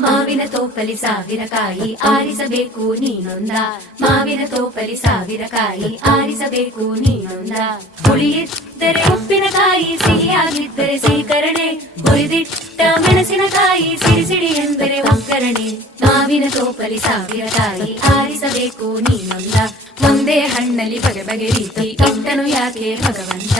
ಮಾವಿನ ತೋಪಲಿ ಸಾವಿರ ಕಾಯಿ ಆರಿಸಬೇಕು ನೀನೊಂದ, ಮಾವಿನ ತೋಪಲಿ ಸಾವಿರ ಕಾಯಿ ಆರಿಸಬೇಕು ನೀನೊಂದ. ಹುಳಿಯಿದ್ದರೆ ಉಪ್ಪಿನಕಾಯಿ, ಸಿಹಿಯಾಗಿದ್ದರೆ ಸೀಕರಣೆ, ಹುರಿದಿಟ್ಟ ಮೆಣಸಿನಕಾಯಿ, ಸಿಡಿ ಸಿಡಿ ಎಂದರೆ ಒಗ್ಗರಣೆ. ಮಾವಿನ ತೋಪಲಿ ಸಾವಿರ ಕಾಯಿ ಆರಿಸಬೇಕು ನೀನೊಂದ, ಒಂದೇ ಹಣ್ಣಲ್ಲಿ ಬಗೆ ಬಗೆ ರೀತಿ ಇಟ್ಟನು ಯಾಕೆ ಭಗವಂತ.